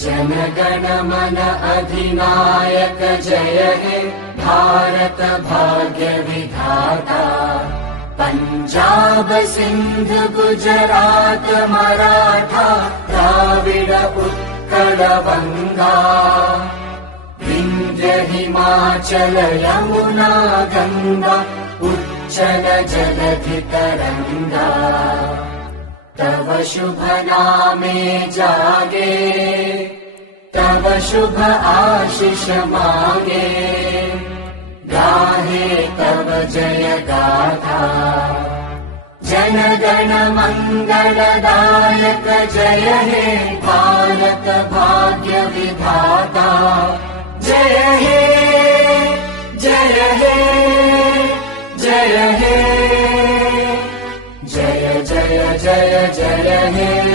जनगण मन अधिनायक जय हे भारत भाग्य विधाता। पंजाब सिंध गुजरात मराठा द्राविड उत्कल बंगा। विंध्य हिमाचल यमुना गंगा उच्चल जलधि तरंगा। तव शुभ नामे जागे तव शुभ आशीष मांगे। गाहे तव जय गाथा जन गण मंगलदायक जय हे भारत भाग्य विधाता। जय हे जय हे जय हे जय जय जय जय हे।